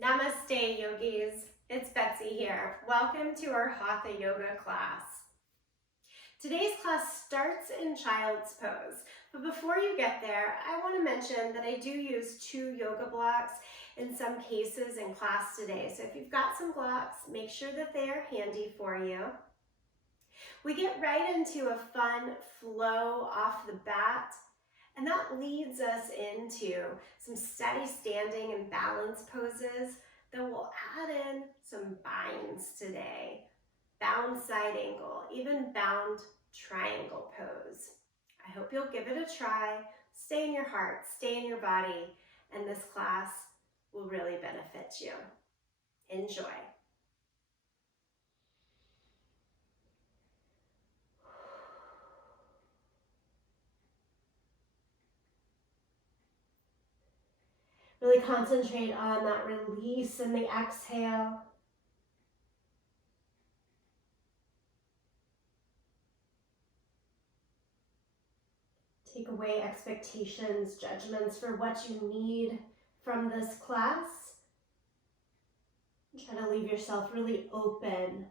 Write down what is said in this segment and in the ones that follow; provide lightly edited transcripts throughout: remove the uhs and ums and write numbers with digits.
Namaste, yogis. It's Betsy here. Welcome to our Hatha Yoga class. Today's class starts in child's pose, but before you get there, I want to mention that I do use 2 yoga blocks in some cases in class today. So if you've got some blocks, make sure that they are handy for you. We get right into a fun flow off the bat, and that leads us into some steady standing and balance poses. Then we'll add in some binds today. Bound side angle, even bound triangle pose. I hope you'll give it a try. Stay in your heart, stay in your body, and this class will really benefit you. Enjoy. Really concentrate on that release in the exhale. Take away expectations, judgments for what you need from this class. Try to leave yourself really open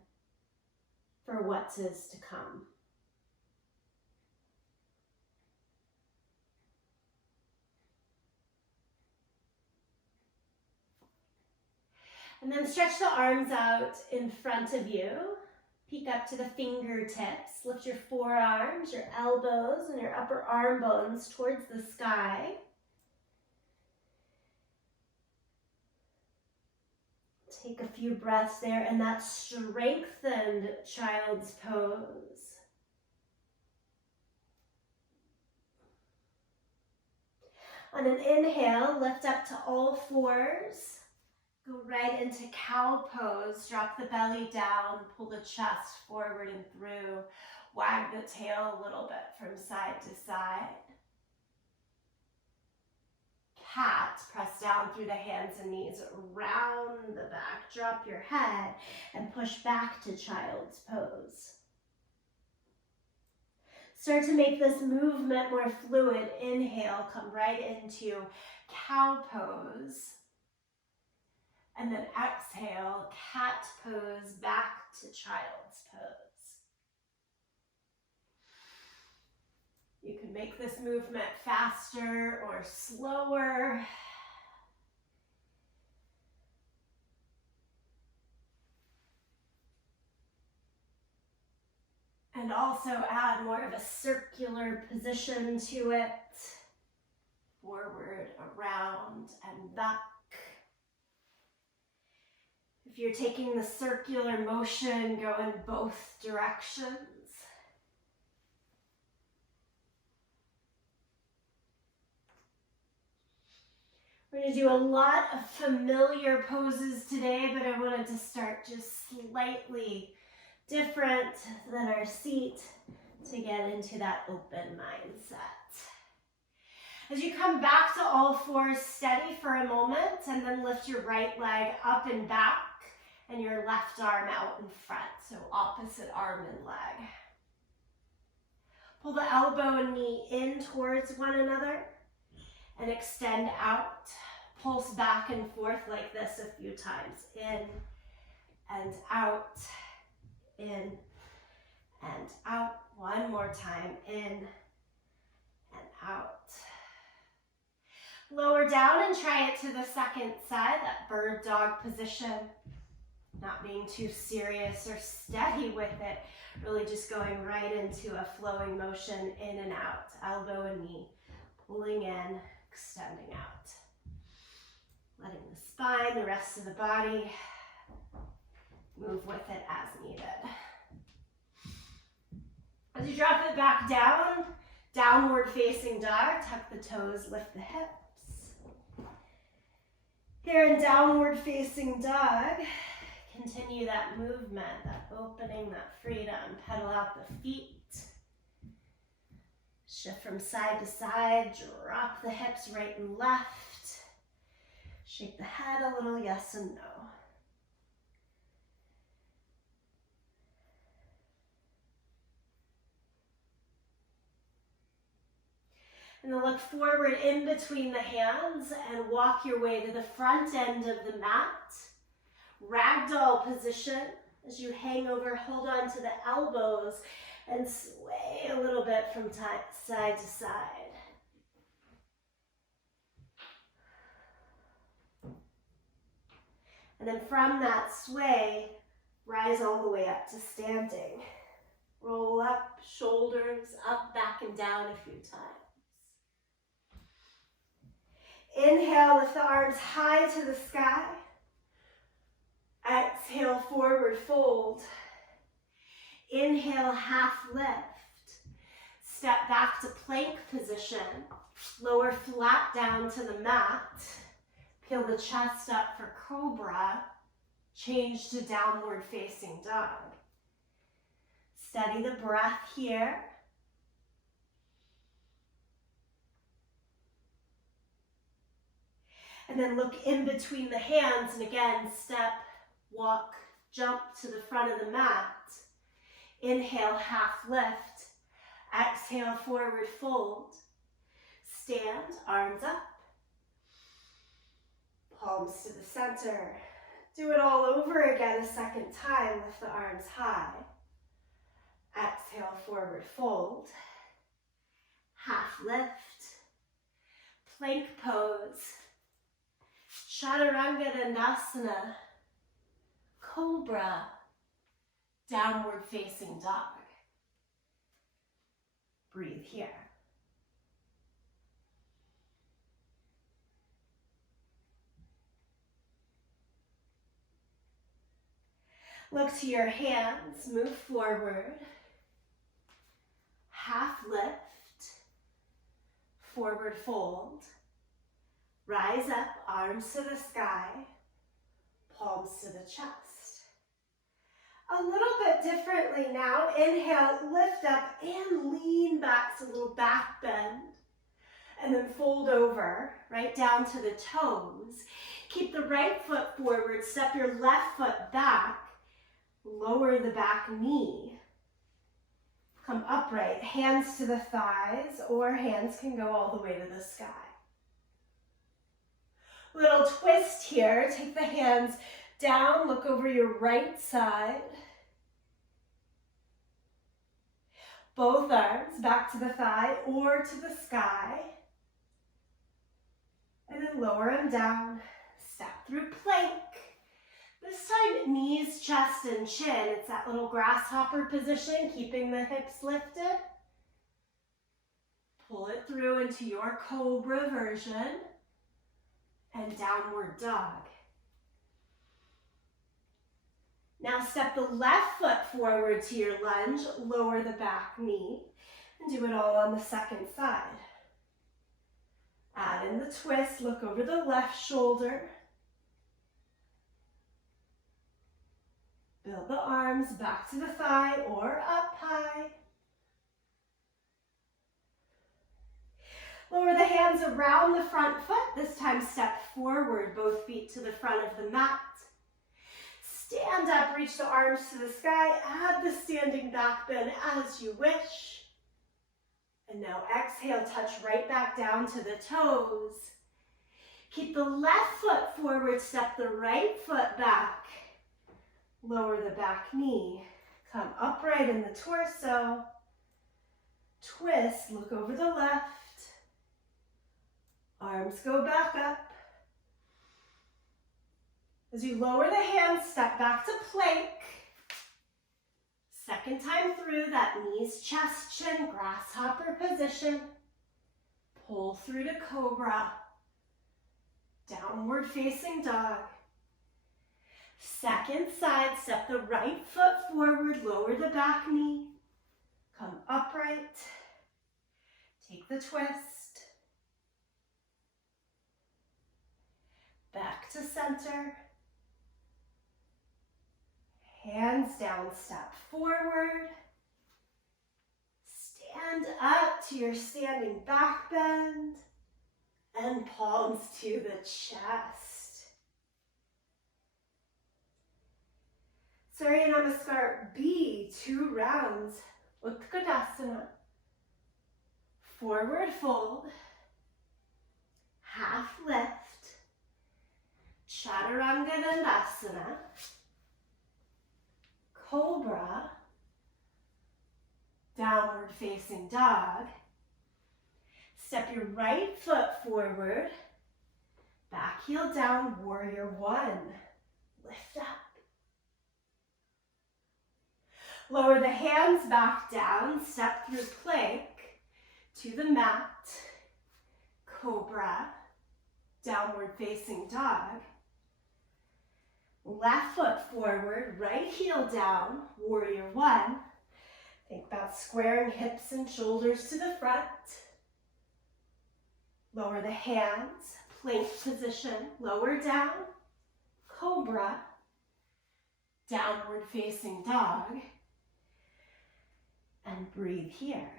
for what is to come. And then stretch the arms out in front of you. Peek up to the fingertips. Lift your forearms, your elbows, and your upper arm bones towards the sky. Take a few breaths there in that strengthened child's pose. On an inhale, lift up to all fours. Go right into cow pose. Drop the belly down, pull the chest forward and through. Wag the tail a little bit from side to side. Cat, press down through the hands and knees, round the back, drop your head, and push back to child's pose. Start to make this movement more fluid. Inhale, come right into cow pose. And then exhale, cat pose, back to child's pose. You can make this movement faster or slower. And also add more of a circular position to it. Forward, around, and back. If you're taking the circular motion, go in both directions. We're going to do a lot of familiar poses today, but I wanted to start just slightly different than our seat to get into that open mindset. As you come back to all fours, steady for a moment, and then lift your right leg up and back, and your left arm out in front, so opposite arm and leg. Pull the elbow and knee in towards one another and extend out. Pulse back and forth like this a few times. In and out, in and out. One more time, in and out. Lower down and try it to the second side, that bird dog position. Not being too serious or steady with it, really just going right into a flowing motion in and out, elbow and knee, pulling in, extending out. Letting the spine, the rest of the body, move with it as needed. As you drop it back down, downward facing dog, tuck the toes, lift the hips. Here in downward facing dog, continue that movement, that opening, that freedom. Pedal out the feet. Shift from side to side. Drop the hips right and left. Shake the head a little, yes and no. And then look forward in between the hands and walk your way to the front end of the mat. Ragdoll position as you hang over, hold on to the elbows and sway a little bit from side to side. And then from that sway, rise all the way up to standing. Roll up, shoulders up, back, and down a few times. Inhale, lift the arms high to the sky. Exhale, forward fold. Inhale, half lift. Step back to plank position. Lower flat down to the mat. Peel the chest up for cobra. Change to downward facing dog. Steady the breath here. And then look in between the hands and again, step, walk, jump to the front of the mat. Inhale, half lift. Exhale, forward fold. Stand, arms up. Palms to the center. Do it all over again a second time. Lift the arms high. Exhale, forward fold. Half lift. Plank pose. Chaturanga Dandasana. Cobra. Downward facing dog. Breathe here. Look to your hands, move forward. Half lift, forward fold. Rise up, arms to the sky, palms to the chest. A little bit differently now. Inhale, lift up and lean back to a little back bend. And then fold over, right down to the toes. Keep the right foot forward, step your left foot back. Lower the back knee. Come upright, hands to the thighs, or hands can go all the way to the sky. Little twist here. Take the hands down, look over your right side. Both arms back to the thigh or to the sky. And then lower them down. Step through plank. This time, knees, chest, and chin. It's that little grasshopper position, keeping the hips lifted. Pull it through into your cobra version and downward dog. Now step the left foot forward to your lunge, lower the back knee, and do it all on the second side. Add in the twist, look over the left shoulder. Build the arms back to the thigh or up high. Lower the hands around the front foot. This time step forward, both feet to the front of the mat. Stand up, reach the arms to the sky. Add the standing back bend as you wish. And now exhale, touch right back down to the toes. Keep the left foot forward, step the right foot back. Lower the back knee, come upright in the torso, twist, look over the left, arms go back up. As you lower the hands, step back to plank. Second time through, that knees, chest, chin, grasshopper position. Pull through to cobra, downward facing dog. Second side, step the right foot forward, lower the back knee, come upright, take the twist, back to center, hands down, step forward, stand up to your standing back bend, and palms to the chest. Surya Namaskar B, 2 rounds, Utkatasana. Forward fold, half lift, Chaturanga Dandasana, Cobra, downward facing dog. Step your right foot forward, back heel down, warrior one. Lift up. Lower the hands back down, step through plank to the mat, cobra, downward facing dog. Left foot forward, right heel down, warrior one. Think about squaring hips and shoulders to the front. Lower the hands, plank position, lower down, cobra, downward facing dog, and breathe here.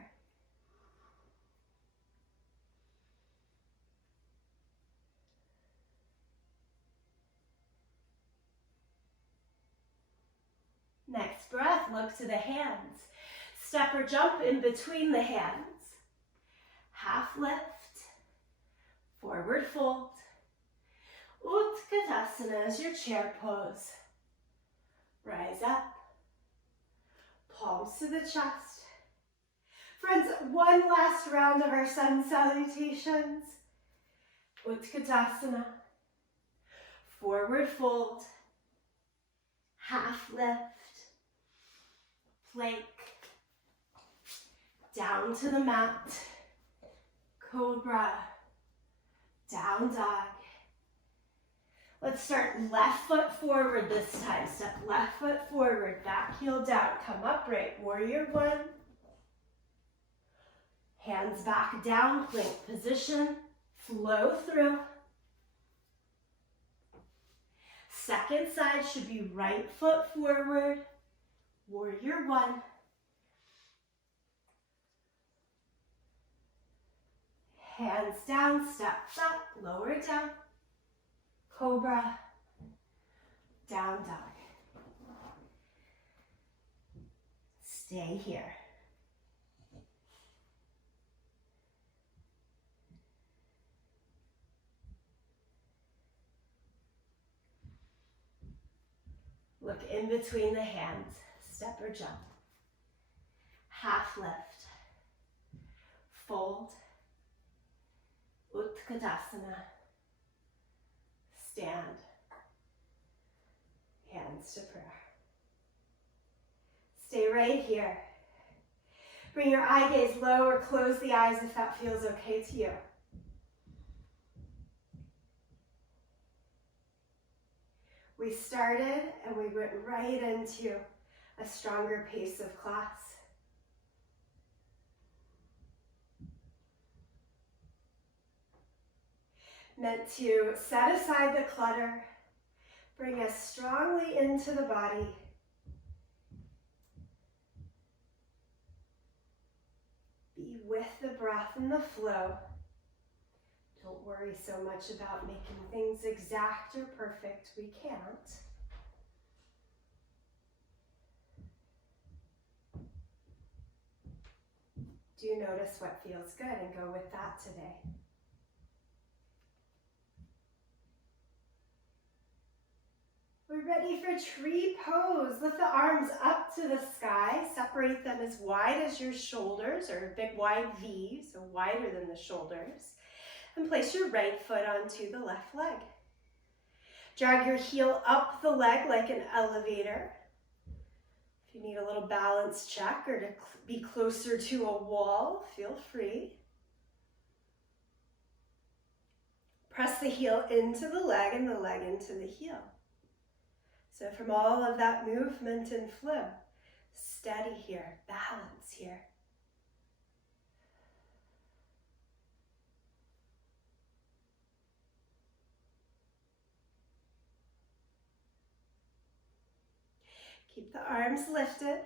Next breath, look to the hands. Step or jump in between the hands. Half lift, forward fold. Utkatasana is your chair pose. Rise up, palms to the chest. Friends, one last round of our sun salutations. Utkatasana, forward fold, half lift, plank, down to the mat, cobra, down dog. Let's start left foot forward this time. Step left foot forward, back heel down, come upright, warrior one. Hands back down, plank position, flow through. Second side should be right foot forward, warrior one. Hands down, steps up, lower down, cobra, down dog. Stay here. Look in between the hands, step or jump. Half lift, fold, Utkatasana, stand, hands to prayer. Stay right here. Bring your eye gaze low or close the eyes if that feels okay to you. We started and we went right into a stronger pace of class. Meant to set aside the clutter, bring us strongly into the body. Be with the breath and the flow. Don't worry so much about making things exact or perfect. We can't. Do notice what feels good and go with that today. We're ready for tree pose. Lift the arms up to the sky. Separate them as wide as your shoulders, or a big wide V, so wider than the shoulders. And place your right foot onto the left leg. Drag your heel up the leg like an elevator. If you need a little balance check or to be closer to a wall, feel free. Press the heel into the leg and the leg into the heel. So from all of that movement and flow, steady here, balance here. Keep the arms lifted.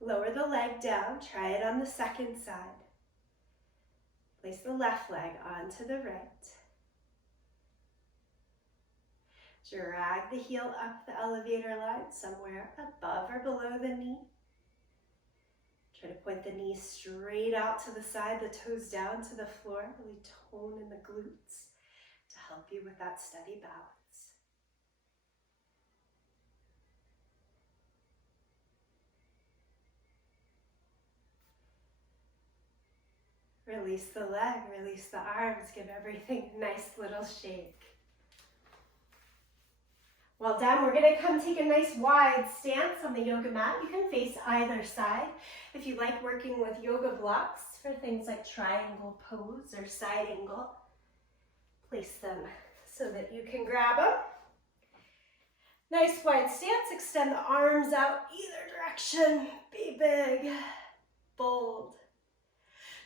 Lower the leg down. Try it on the second side. Place the left leg onto the right. Drag the heel up the elevator line somewhere above or below the knee. Try to point the knees straight out to the side, the toes down to the floor. Really tone in the glutes to help you with that steady balance. Release the leg, release the arms, give everything a nice little shake. Well done. We're going to come take a nice wide stance on the yoga mat. You can face either side. If you like working with yoga blocks for things like triangle pose or side angle, place them so that you can grab them. Nice wide stance. Extend the arms out either direction. Be big, bold.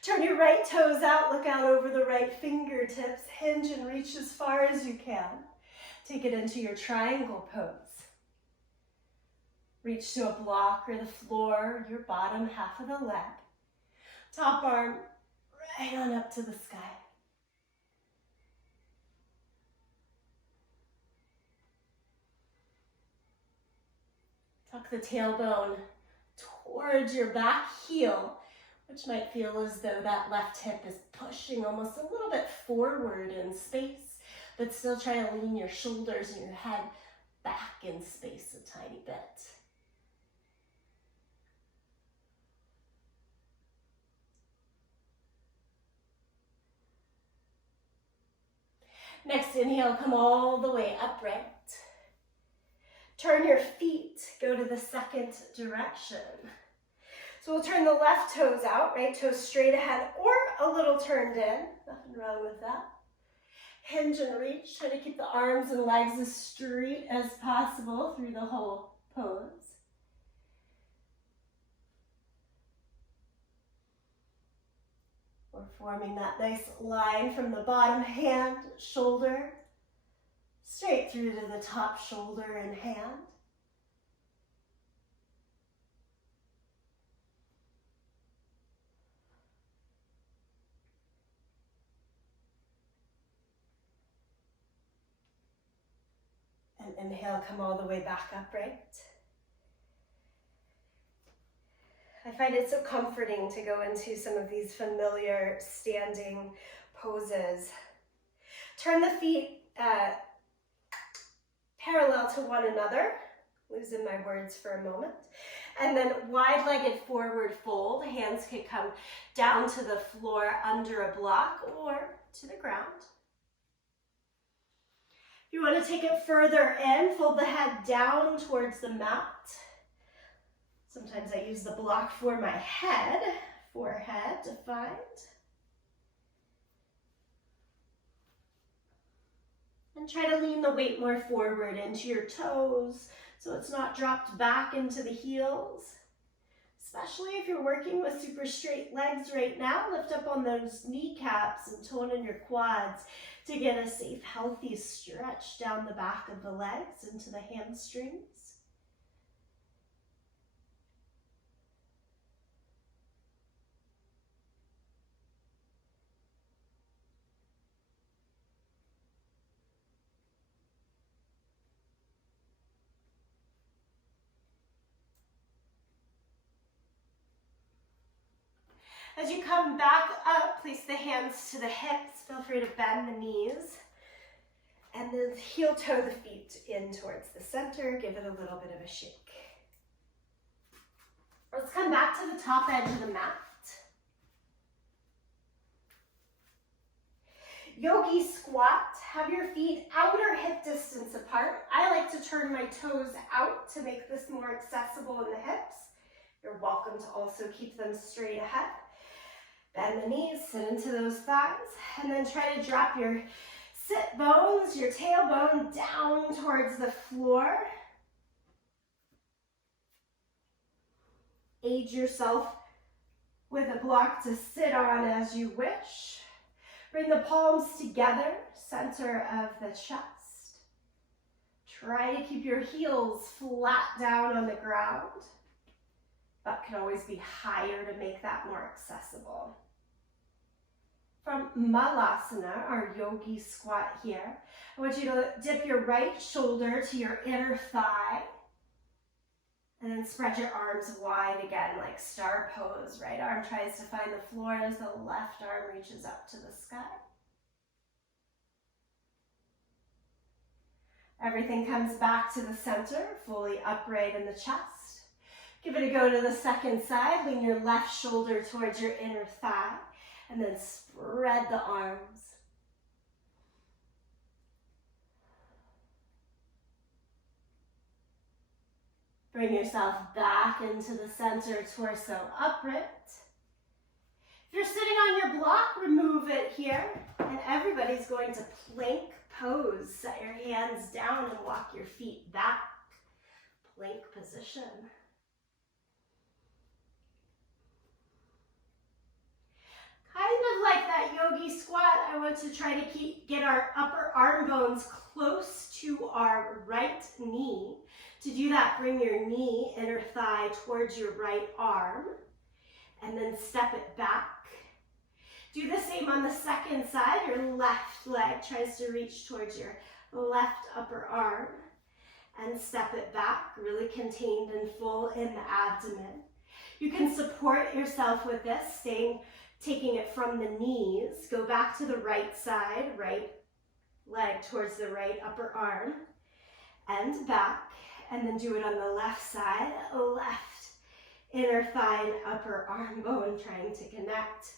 Turn your right toes out. Look out over the right fingertips. Hinge and reach as far as you can. Take it into your triangle pose. Reach to a block or the floor, your bottom half of the leg. Top arm right on up to the sky. Tuck the tailbone towards your back heel, which might feel as though that left hip is pushing almost a little bit forward in space. But still try to lean your shoulders and your head back in space a tiny bit. Next inhale, come all the way upright. Turn your feet, go to the second direction. So we'll turn the left toes out, right toes straight ahead or a little turned in. Nothing wrong with that. Hinge and reach. Try to keep the arms and legs as straight as possible through the whole pose. We're forming that nice line from the bottom hand, shoulder, straight through to the top shoulder and hand. And inhale, come all the way back upright. I find it so comforting to go into some of these familiar standing poses. Turn the feet parallel to one another, losing my words for a moment. And then wide-legged forward fold. Hands can come down to the floor under a block or to the ground. You want to take it further in, fold the head down towards the mat. Sometimes I use the block for my head, forehead defined. And try to lean the weight more forward into your toes so it's not dropped back into the heels. Especially if you're working with super straight legs right now, lift up on those kneecaps and tone in your quads to get a safe, healthy stretch down the back of the legs into the hamstrings. As you come back up, place the hands to the hips. Feel free to bend the knees. And then heel toe the feet in towards the center. Give it a little bit of a shake. Let's come back to the top edge of the mat. Yogi squat. Have your feet outer hip distance apart. I like to turn my toes out to make this more accessible in the hips. You're welcome to also keep them straight ahead. Bend the knees, sit into those thighs, and then try to drop your sit bones, your tailbone down towards the floor. Aid yourself with a block to sit on as you wish. Bring the palms together, center of the chest. Try to keep your heels flat down on the ground. Butt can always be higher to make that more accessible. From Malasana, our yogi squat here, I want you to dip your right shoulder to your inner thigh And then spread your arms wide again, like star pose. Right arm tries to find the floor as the left arm reaches up to the sky. Everything comes back to the center, fully upright in the chest. Give it a go to the second side. Lean your left shoulder towards your inner thigh, and then spread the arms. Bring yourself back into the center, torso upright. If you're sitting on your block, remove it here. And everybody's going to plank pose. Set your hands down and walk your feet back. Plank position. Kind of like that yogi squat, I want to try to get our upper arm bones close to our right knee. To do that, bring your knee, inner thigh towards your right arm, and then step it back. Do the same on the second side. Your left leg tries to reach towards your left upper arm, and step it back, really contained and full in the abdomen. You can support yourself with this, taking it from the knees. Go back to the right side, right leg towards the right upper arm, and back. And then do it on the left side, left inner thigh and upper arm bone trying to connect.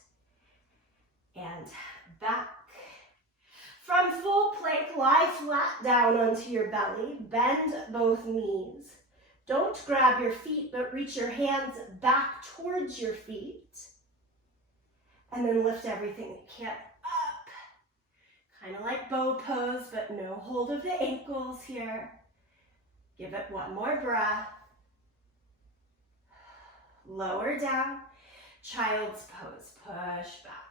And back. From full plank, lie flat down onto your belly. Bend both knees. Don't grab your feet, but reach your hands back towards your feet. And then lift everything you can up. Kind of like bow pose, but no hold of the ankles here. Give it one more breath. Lower down. Child's pose. Push back.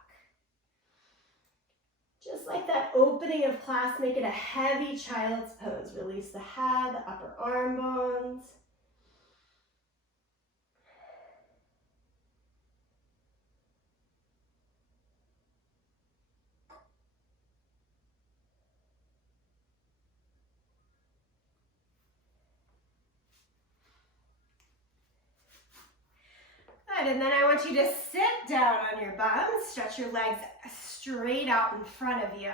Just like that opening of class, make it a heavy child's pose. Release the head, the upper arm bones. Good, and then I want you to sit down on your bum, stretch your legs straight out in front of you.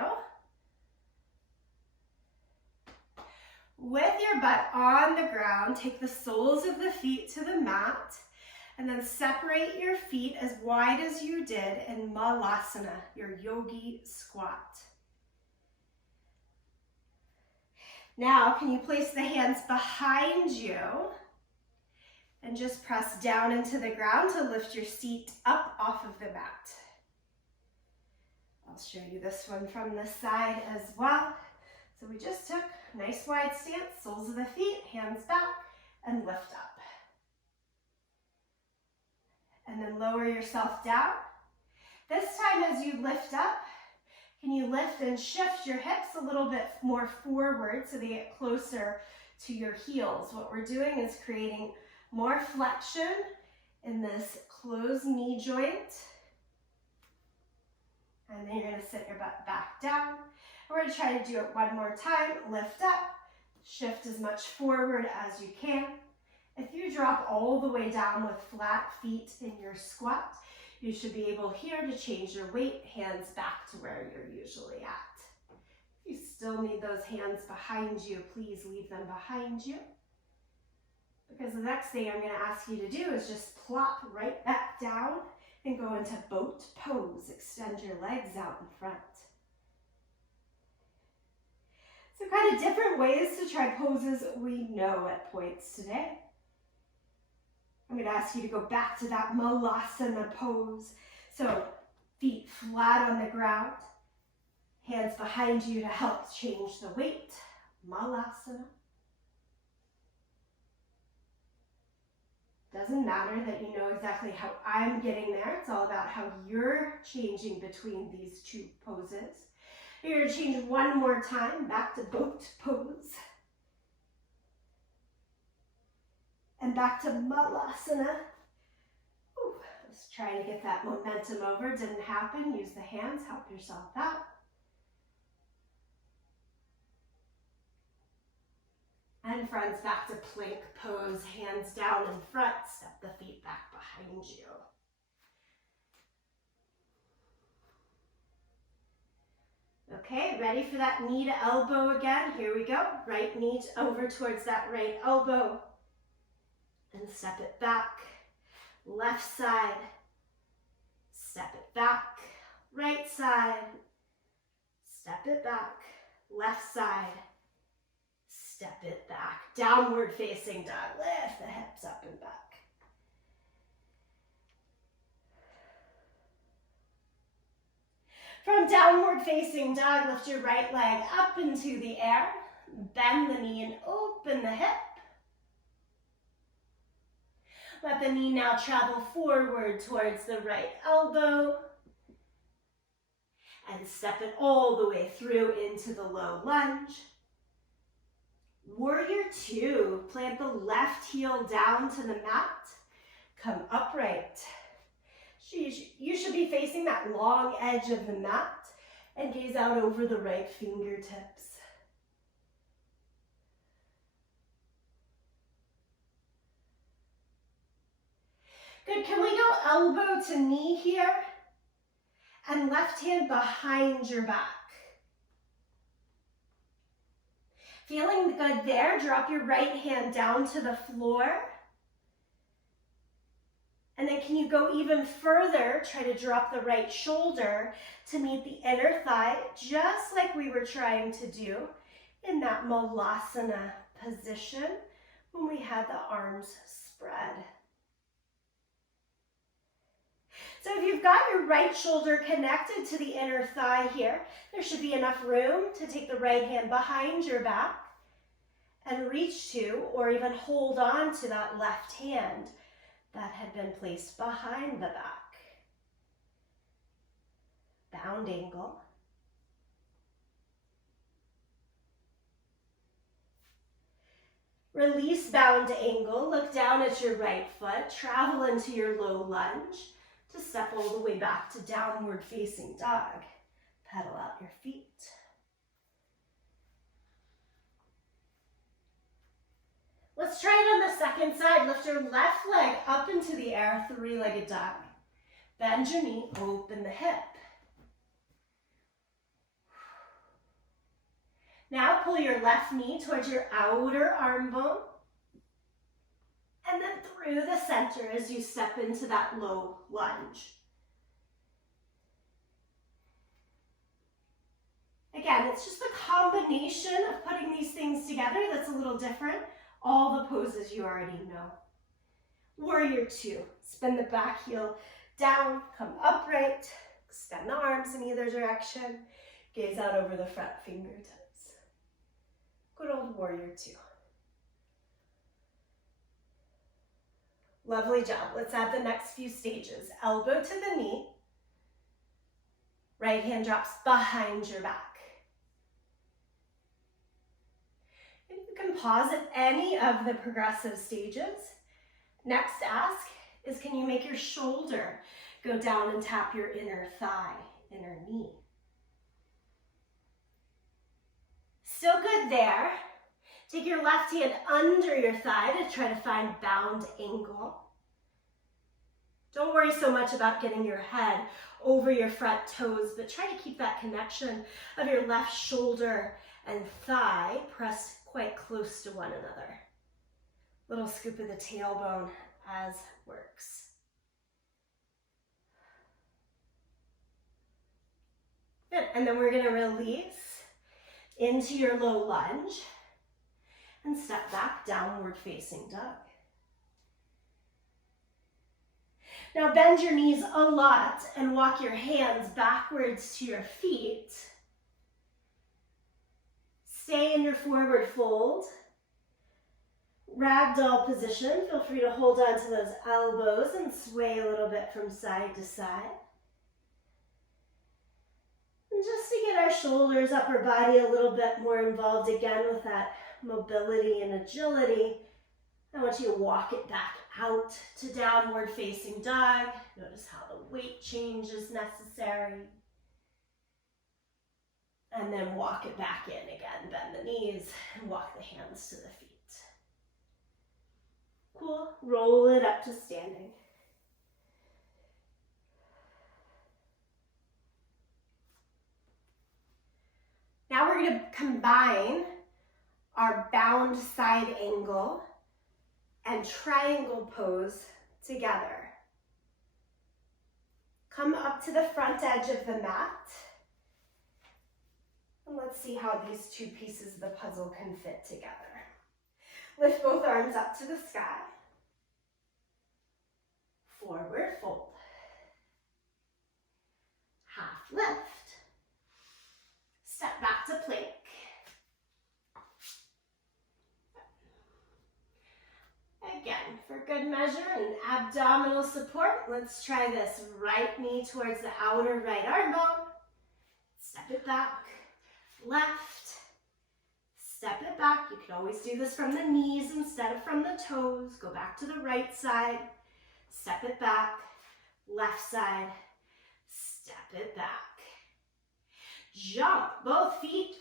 With your butt on the ground, take the soles of the feet to the mat, and then separate your feet as wide as you did in Malasana, your yogi squat. Now, can you place the hands behind you? And just press down into the ground to lift your seat up off of the mat. I'll show you this one from the side as well. So we just took a nice wide stance, soles of the feet, hands back, and lift up. And then lower yourself down. This time as you lift up, can you lift and shift your hips a little bit more forward so they get closer to your heels? What we're doing is creating more flexion in this closed knee joint. And then you're going to sit your butt back down. We're going to try to do it one more time. Lift up, shift as much forward as you can. If you drop all the way down with flat feet in your squat, you should be able here to change your weight, hands back to where you're usually at. If you still need those hands behind you, please leave them behind you. Because the next thing I'm going to ask you to do is just plop right back down and go into boat pose. Extend your legs out in front. So kind of different ways to try poses we know at points today. I'm going to ask you to go back to that Malasana pose. So feet flat on the ground, hands behind you to help change the weight. Malasana. Doesn't matter that you know exactly how I'm getting there. It's all about how you're changing between these two poses. You're going to change one more time, back to boat pose. And back to Malasana. Ooh, just trying to get that momentum over. Didn't happen. Use the hands, help yourself out. And friends, back to plank pose, hands down in front, step the feet back behind you. Okay, ready for that knee to elbow again? Here we go. Right knee over towards that right elbow. And step it back. Left side. Step it back. Right side. Step it back. Left side. Step it back. Downward facing dog. Lift the hips up and back. From downward facing dog, lift your right leg up into the air. Bend the knee and open the hip. Let the knee now travel forward towards the right elbow. And step it all the way through into the low lunge. Warrior two, plant the left heel down to the mat. Come upright. You should be facing that long edge of the mat and gaze out over the right fingertips. Good, can we go elbow to knee here? And left hand behind your back. Feeling good there, drop your right hand down to the floor. And then can you go even further, try to drop the right shoulder to meet the inner thigh, just like we were trying to do in that Malasana position when we had the arms spread. So if you've got your right shoulder connected to the inner thigh here, there should be enough room to take the right hand behind your back and reach to, or even hold on to that left hand that had been placed behind the back. Bound angle. Release bound angle, look down at your right foot, travel into your low lunge to step all the way back to downward facing dog. Pedal out your feet. Let's try it on the second side. Lift your left leg up into the air, three-legged dog. Bend your knee, open the hip. Now pull your left knee towards your outer arm bone. And then through the center as you step into that low lunge. Again, it's just the combination of putting these things together that's a little different. All the poses you already know. Warrior two, spin the back heel down, come upright, extend the arms in either direction, gaze out over the front fingertips. Good old warrior two. Lovely job. Let's add the next few stages. Elbow to the knee. Right hand drops behind your back. And you can pause at any of the progressive stages. Next ask is, can you make your shoulder go down and tap your inner thigh, inner knee? Still good there. Take your left hand under your thigh to try to find bound angle. Don't worry so much about getting your head over your front toes, but try to keep that connection of your left shoulder and thigh pressed quite close to one another. Little scoop of the tailbone as works. Good, and then we're gonna release into your low lunge and step back, downward facing dog. Now bend your knees a lot and walk your hands backwards to your feet. Stay in your forward fold. Ragdoll position. Feel free to hold on to those elbows and sway a little bit from side to side. And just to get our shoulders, upper body a little bit more involved again with that mobility and agility, I want you to walk it back out to downward facing dog. Notice how the weight change is necessary. And then walk it back in again. Bend the knees and walk the hands to the feet. Cool. Roll it up to standing. Now we're going to combine our bound side angle and triangle pose together. Come up to the front edge of the mat. And let's see how these two pieces of the puzzle can fit together. Lift both arms up to the sky. Forward fold. Half lift. Step back to plank. Again, for good measure and abdominal support, let's try this. Right knee towards the outer right arm bone. Step it back. Left. Step it back. You can always do this from the knees instead of from the toes. Go back to the right side. Step it back. Left side. Step it back. Jump both feet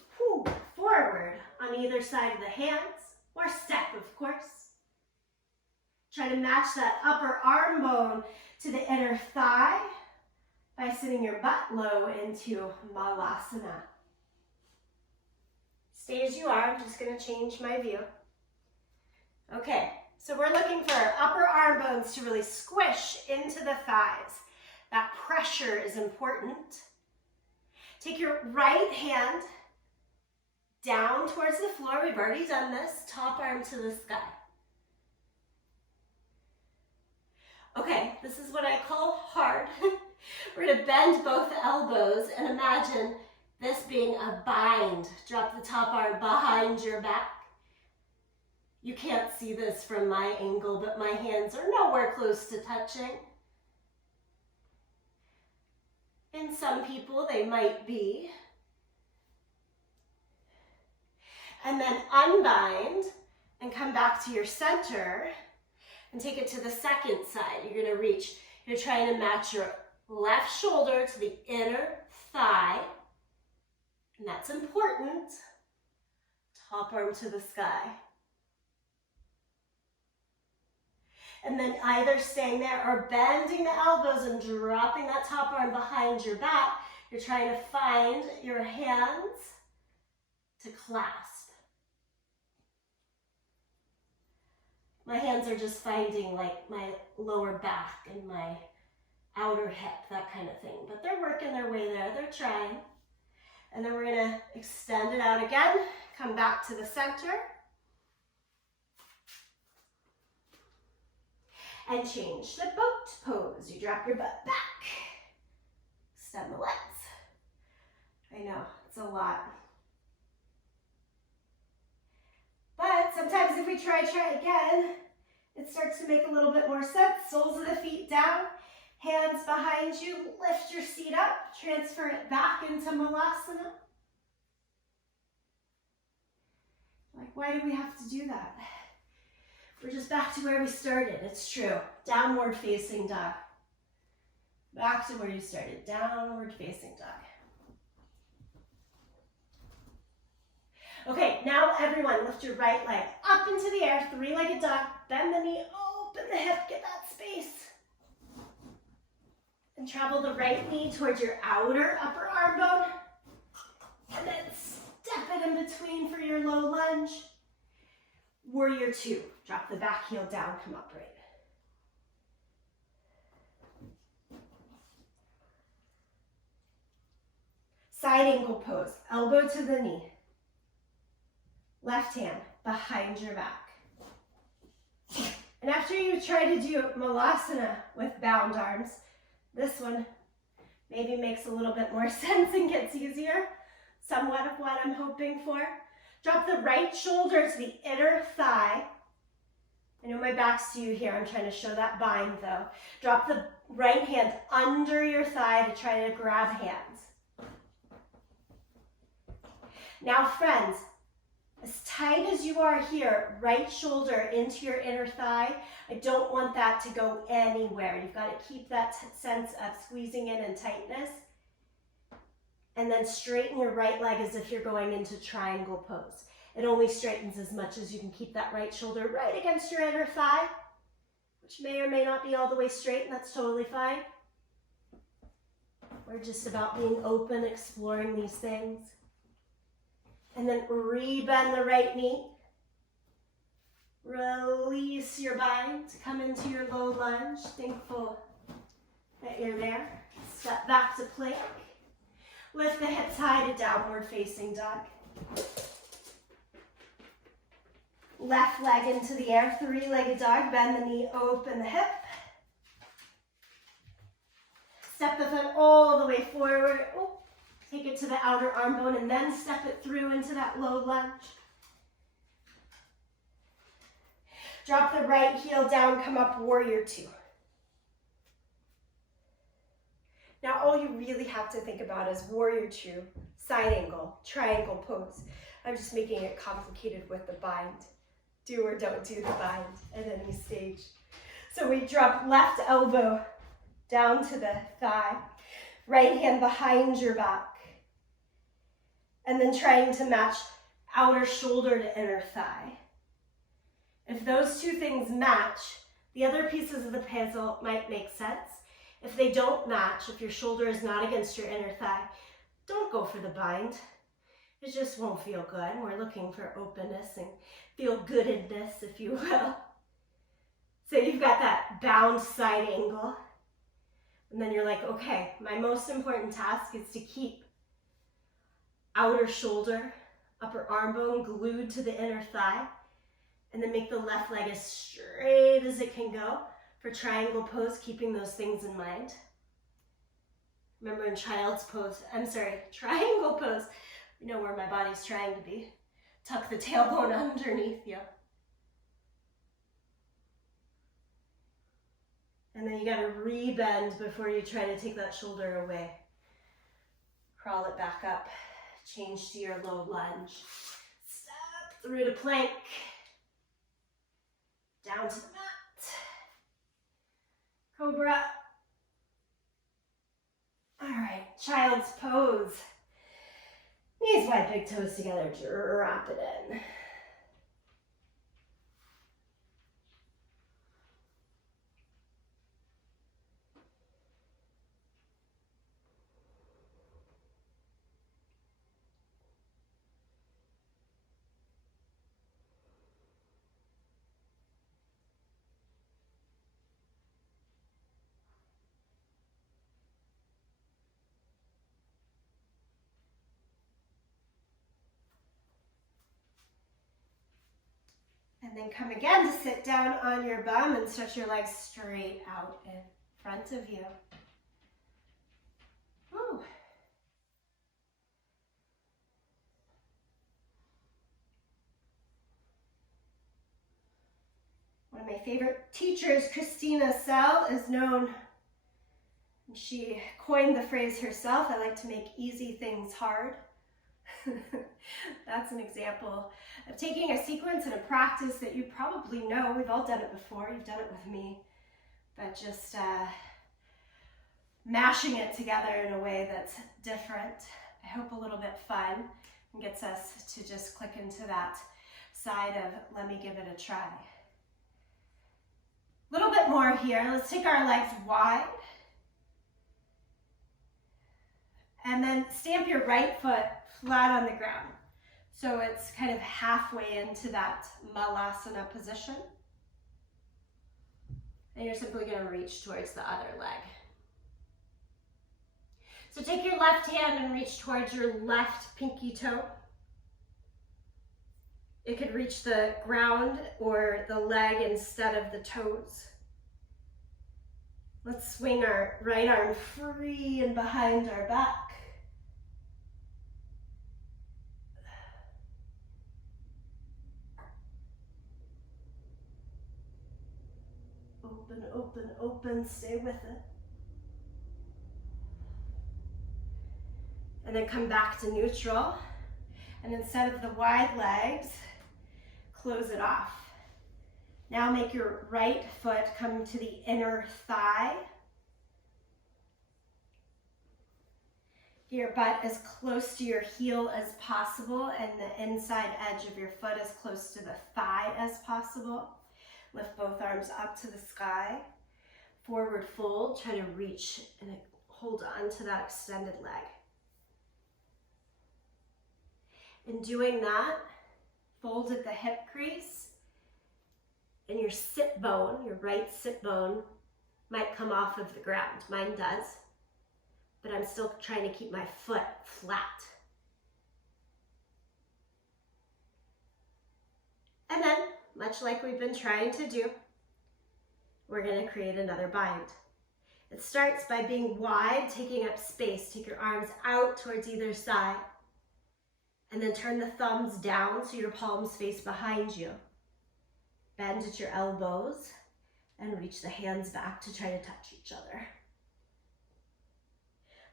forward on either side of the hands, or step, of course. Try to match that upper arm bone to the inner thigh by sitting your butt low into Malasana. Stay as you are. I'm just going to change my view. Okay, so we're looking for our upper arm bones to really squish into the thighs. That pressure is important. Take your right hand down towards the floor. We've already done this. Top arm to the sky. Okay, this is what I call hard. We're going to bend both elbows and imagine this being a bind. Drop the top arm behind your back. You can't see this from my angle, but my hands are nowhere close to touching. In some people, they might be. And then unbind and come back to your center and take it to the second side. You're going to reach. You're trying to match your left shoulder to the inner thigh. And that's important. Top arm to the sky. And then either staying there or bending the elbows and dropping that top arm behind your back. You're trying to find your hands to clasp. My hands are just finding like my lower back and my outer hip, that kind of thing. But they're working their way there. They're trying. And then we're going to extend it out again. Come back to the center. And change the boat pose. You drop your butt back. Extend the legs. I know, it's a lot. But sometimes if we try again, it starts to make a little bit more sense. Soles of the feet down, hands behind you, lift your seat up, transfer it back into Malasana. Like, why do we have to do that? We're just back to where we started. It's true. Downward facing dog. Back to where you started. Downward facing dog. Okay, now everyone lift your right leg up into the air, three-legged dog. Bend the knee, open the hip, get that space. And travel the right knee towards your outer upper arm bone. And then step it in between for your low lunge. Warrior two. Drop the back heel down, come upright. Side angle pose, elbow to the knee. Left hand behind your back. And after you try to do Malasana with bound arms, this one maybe makes a little bit more sense and gets easier. Somewhat of what I'm hoping for. Drop the right shoulder to the inner thigh. I know my back's to you here. I'm trying to show that bind though. Drop the right hand under your thigh to try to grab hands. Now friends, as tight as you are here, right shoulder into your inner thigh, I don't want that to go anywhere. You've got to keep that sense of squeezing in and tightness. And then straighten your right leg as if you're going into triangle pose. It only straightens as much as you can keep that right shoulder right against your inner thigh. which may or may not be all the way straight, and that's totally fine. We're just about being open, exploring these things. And then rebend the right knee. Release your bind, come into your low lunge. Thankful that you're there. Step back to plank. Lift the hips high to downward facing dog. Left leg into the air, three-legged dog. Bend the knee, open the hip. Step the foot all the way forward. Oh, take it to the outer arm bone and then step it through into that low lunge. Drop the right heel down, come up, warrior two. Now all you really have to think about is warrior two, side angle, triangle pose. I'm just making it complicated with the bind. Do or don't do the bind at any stage. So we drop left elbow down to the thigh, right hand behind your back, and then trying to match outer shoulder to inner thigh. If those two things match, the other pieces of the puzzle might make sense. If they don't match, if your shoulder is not against your inner thigh, don't go for the bind. It just won't feel good. We're looking for openness and feel-goodedness, if you will. So you've got that bound side angle. And then you're like, okay, my most important task is to keep outer shoulder, upper arm bone glued to the inner thigh, and then make the left leg as straight as it can go for triangle pose, keeping those things in mind. Remember in triangle pose, you know where my body's trying to be. Tuck the tailbone underneath you. And then you gotta rebend before you try to take that shoulder away. Crawl it back up. Change to your low lunge. Step through to plank. Down to the mat. Cobra. All right, child's pose. Knees wide, big toes together, drop it in. And then come again to sit down on your bum and stretch your legs straight out in front of you. Woo. One of my favorite teachers, Christina Sell, is known, she coined the phrase herself, I like to make easy things hard. That's an example of taking a sequence and a practice that you probably know. We've all done it before. You've done it with me. But just mashing it together in a way that's different. I hope a little bit fun and gets us to just click into that side of let me give it a try. A little bit more here. Let's take our legs wide. And then stamp your right foot flat on the ground. So it's kind of halfway into that Malasana position. And you're simply going to reach towards the other leg. So take your left hand and reach towards your left pinky toe. It could reach the ground or the leg instead of the toes. Let's swing our right arm free and behind our back. Open, open, open, stay with it. And then come back to neutral. And instead of the wide legs, close it off. Now make your right foot come to the inner thigh. Get your butt as close to your heel as possible and the inside edge of your foot as close to the thigh as possible. Lift both arms up to the sky. Forward fold, try to reach and hold on to that extended leg. In doing that, fold at the hip crease, and your sit bone, your right sit bone, might come off of the ground. Mine does, but I'm still trying to keep my foot flat. And then, much like we've been trying to do, we're going to create another bind. It starts by being wide, taking up space. Take your arms out towards either side. And then turn the thumbs down so your palms face behind you. Bend at your elbows and reach the hands back to try to touch each other.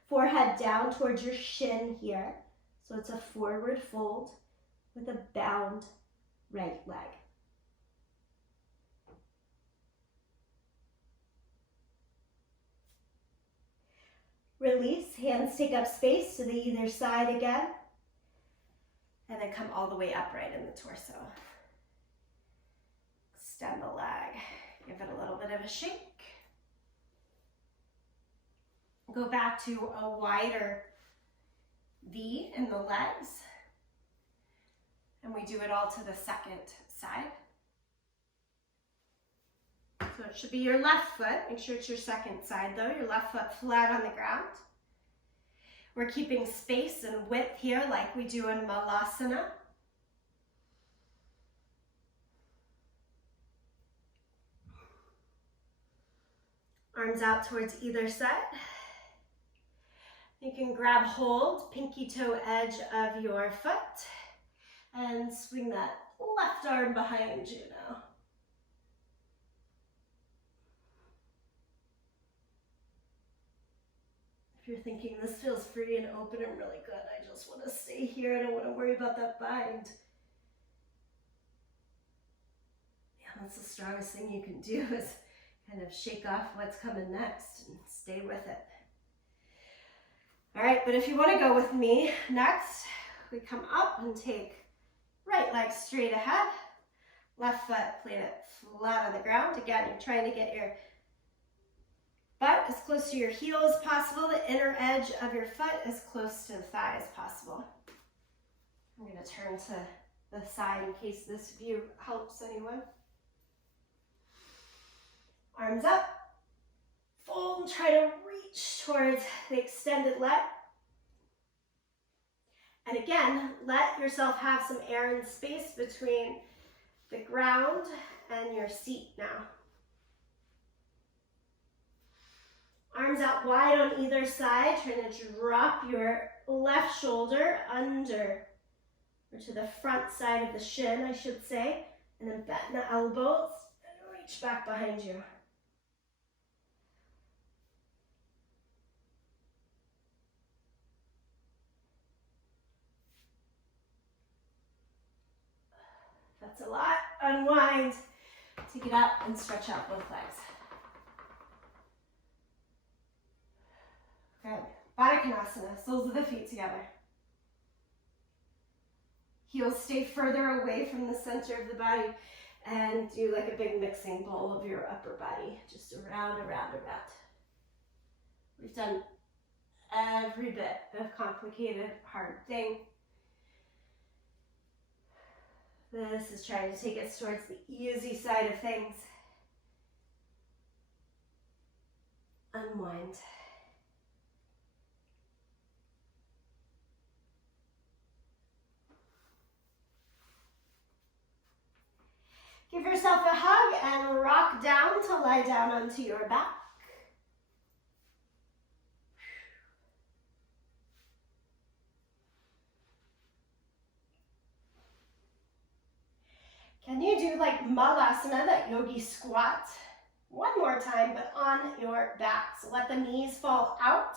Forehead down towards your shin here. So it's a forward fold with a bound right leg. Release, hands take up space to the either side again. And then come all the way upright in the torso. Extend the leg, give it a little bit of a shake. Go back to a wider V in the legs. And we do it all to the second side. So it should be your left foot. Make sure it's your second side though. Your left foot flat on the ground. We're keeping space and width here like we do in Malasana. Arms out towards either side. You can grab hold, pinky toe edge of your foot, and swing that left arm behind you now. If you're thinking, this feels free and open and really good, I just want to stay here, I don't want to worry about that bind. Yeah, that's the strongest thing you can do is kind of shake off what's coming next and stay with it. All right, but if you want to go with me, next we come up and take right leg straight ahead, left foot planted flat on the ground. Again, you're trying to get your butt as close to your heel as possible, the inner edge of your foot as close to the thigh as possible. I'm going to turn to the side in case this view helps anyone. Arms up, fold, try to reach towards the extended leg. And again, let yourself have some air and space between the ground and your seat now. Arms out wide on either side, trying to drop your left shoulder under, or to the front side of the shin, I should say, and then bend the elbows and reach back behind you. That's a lot. Unwind. Take it up and stretch out both legs. Good. Baddha Konasana, soles of the feet together. Heels stay further away from the center of the body and do like a big mixing bowl of your upper body, just around, around, around. We've done every bit of complicated, hard thing. This is trying to take us towards the easy side of things. Unwind. Give yourself a hug and rock down to lie down onto your back. Can you do like Malasana, that yogi squat? One more time, but on your back. So let the knees fall out,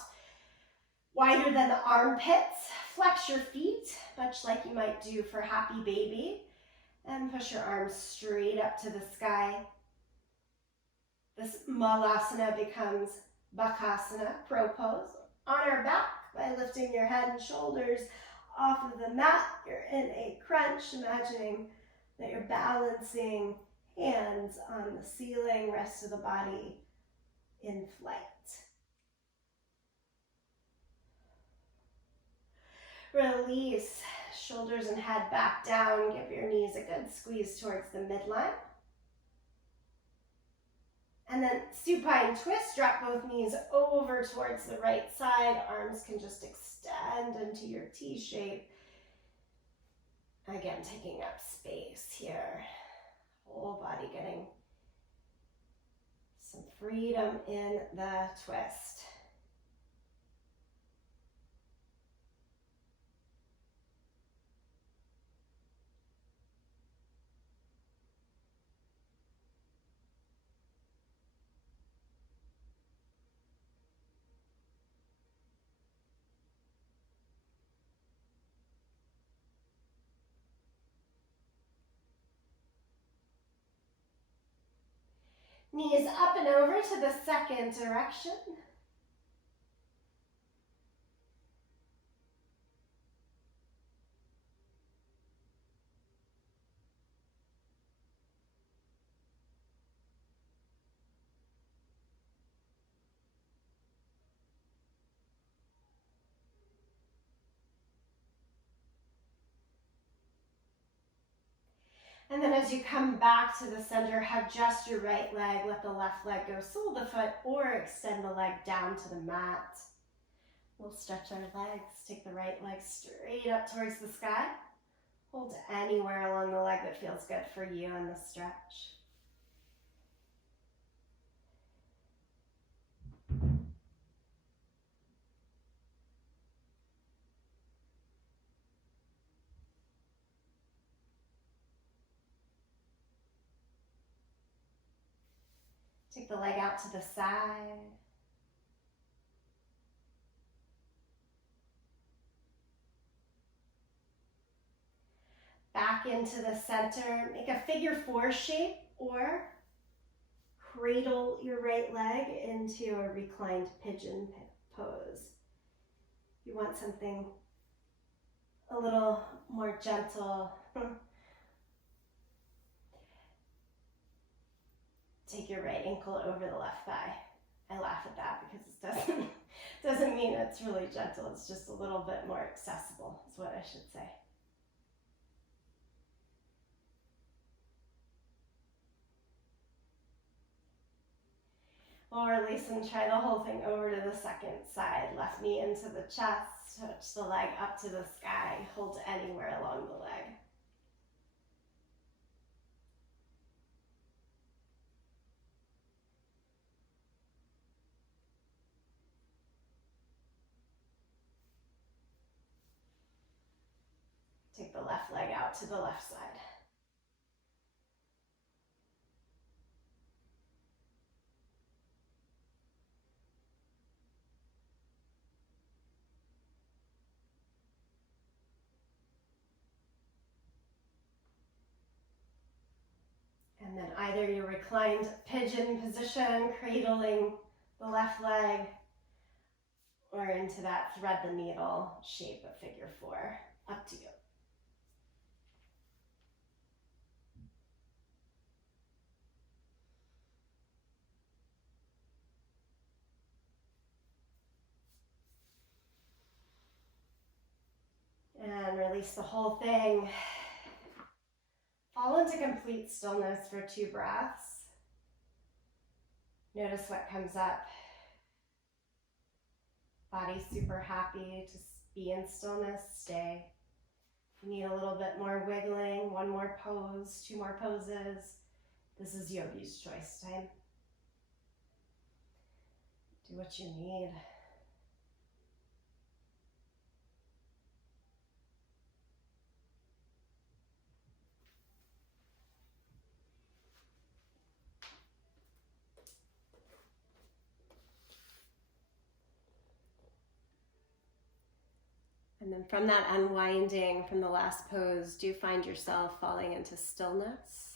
wider than the armpits. Flex your feet, much like you might do for happy baby. And push your arms straight up to the sky. This Malasana becomes Bakasana, crow pose. On our back, by lifting your head and shoulders off of the mat, you're in a crunch, imagining that you're balancing Hands on the ceiling, rest of the body in flight. Release, shoulders and head back down. Give your knees a good squeeze towards the midline. And then supine twist, drop both knees over towards the right side. Arms can just extend into your T shape. Again, taking up space here. Whole body getting some freedom in the twist. Knees up and over to the second direction. And then as you come back to the center, adjust your right leg, let the left leg go sole of the foot, or extend the leg down to the mat. We'll stretch our legs, take the right leg straight up towards the sky. Hold anywhere along the leg that feels good for you in the stretch. Take the leg out to the side. Back into the center. Make a figure four shape or cradle your right leg into a reclined pigeon pose. You want something a little more gentle. Take your right ankle over the left thigh. I laugh at that because it doesn't mean it's really gentle. It's just a little bit more accessible is what I should say. We'll release and try the whole thing over to the second side. Left knee into the chest, touch the leg up to the sky. Hold anywhere along the leg. Take the left leg out to the left side. And then either your reclined pigeon position, cradling the left leg, or into that thread the needle shape of figure four. Up to you. And release the whole thing. Fall into complete stillness for 2 breaths. Notice what comes up. Body super happy to be in stillness, stay. If you need a little bit more wiggling, 1 more pose, 2 more poses, this is yogi's choice time. Do what you need. And then from that unwinding from the last pose, do find yourself falling into stillness.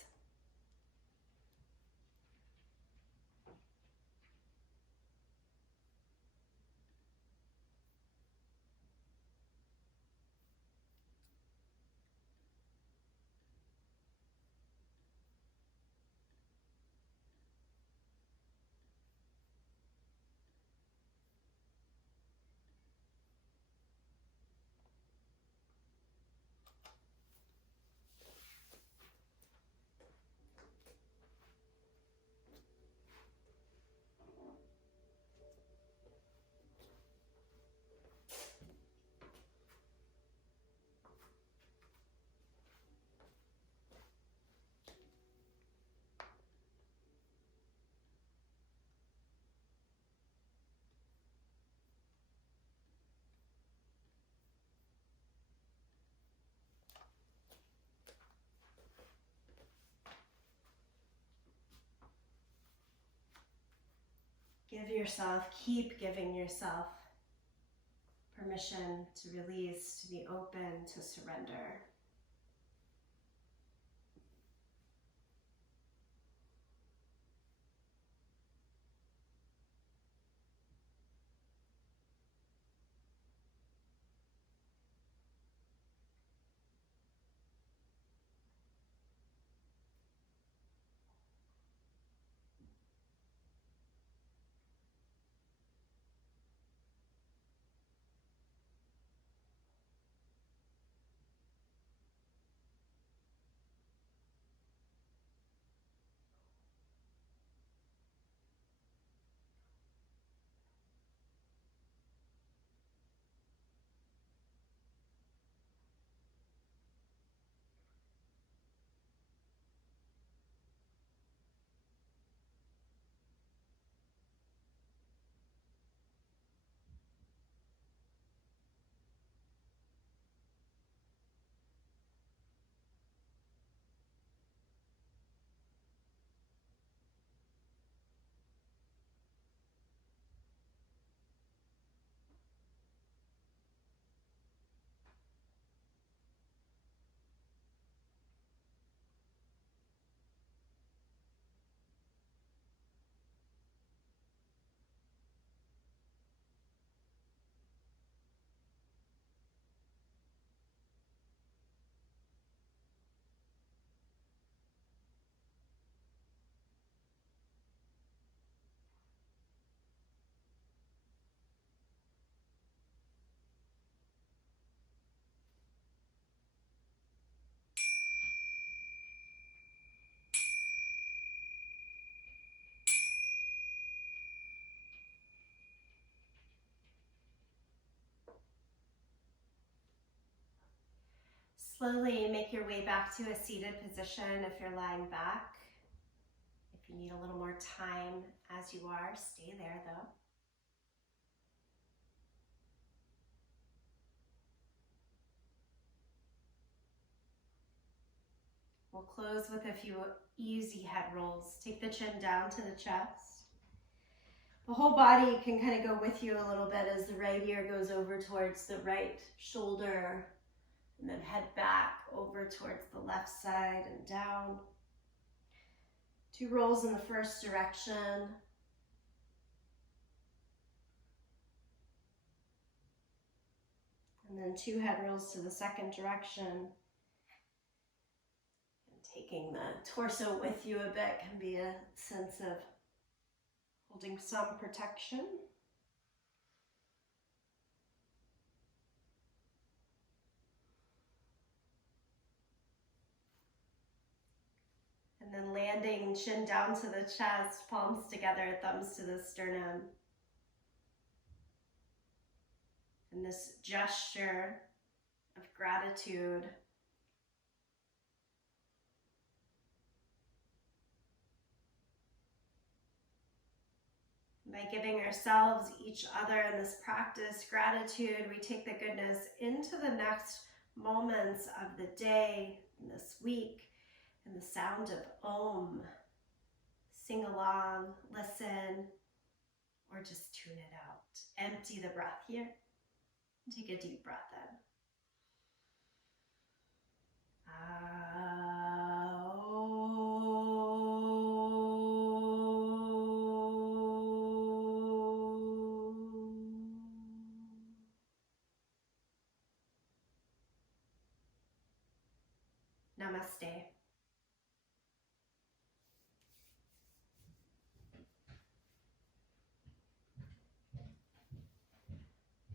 Keep giving yourself permission to release, to be open, to surrender. Slowly make your way back to a seated position if you're lying back. If you need a little more time as you are, stay there though. We'll close with a few easy head rolls. Take the chin down to the chest. The whole body can kind of go with you a little bit as the right ear goes over towards the right shoulder, and then head back over towards the left side and down. 2 rolls in the first direction. And then 2 head rolls to the second direction. And taking the torso with you a bit can be a sense of holding some protection. And then landing chin down to the chest, palms together, thumbs to the sternum. And this gesture of gratitude. By giving ourselves, each other in this practice, gratitude, we take the goodness into the next moments of the day, and this week, and the sound of Om. Sing along, listen, or just tune it out. Empty the breath here. Take a deep breath in. Namaste.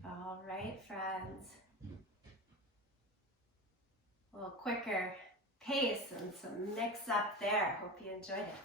All right, friends. A little quicker pace and some mix up there. Hope you enjoyed it.